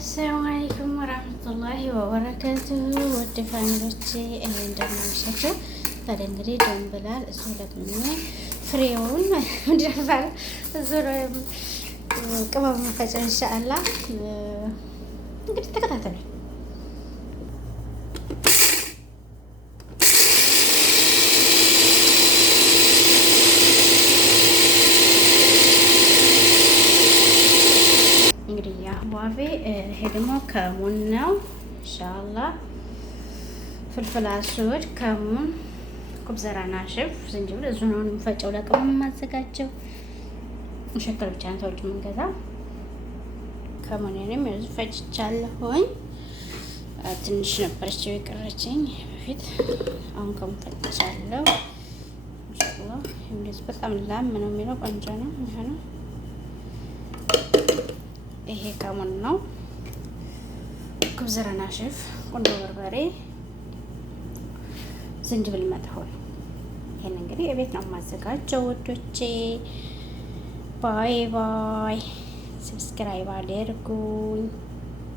አሰላሙ አለይኩም ወራህመቱላሂ ወበረካቱሁ። ውድ ፋሚሊዎቼ እንደምናመሻችሁ። ታዲያ እንግዲህ ድንብላል እሱ ለቅሜ ፍሬውን እንደባል ዙሮ ቅመም ፈጨ ኢንሻአላህ። እንግዲህ ተከታተሉ። ዋፌ ይሄ ደግሞ ከሙን ነው ኢንሻአላህ። ፍልፍል አስወድ፣ ከሙን፣ ኩብዘራ ናሽፍ፣ ዝንጅብል እዙ ነው የምፈጨው። ለቅመም የማዘጋጀው ሙሸከል ብቻ ነው ተውጭ የምንገዛ። ከሙኔንም ያዙ ፈጭቻለሁኝ። ትንሽ ነበረችው የቀረችኝ በፊት። አሁን ከሙን ፈጭቻለሁ ኢንሻአላህ። እንደዚህ በጣም ላም ነው የሚለው ቆንጆ ነው የሚሆነው። ይሄ ከሙን ነው። ኩብዘራ ናሽፍ፣ ቁንዶ በርበሬ፣ ዝንጅብል መጥሆን። ይሄን እንግዲህ የቤት ነው የማዘጋጀው ወዶቼ። ባይ ባይ። ሰብስክራይብ አድርጉኝ።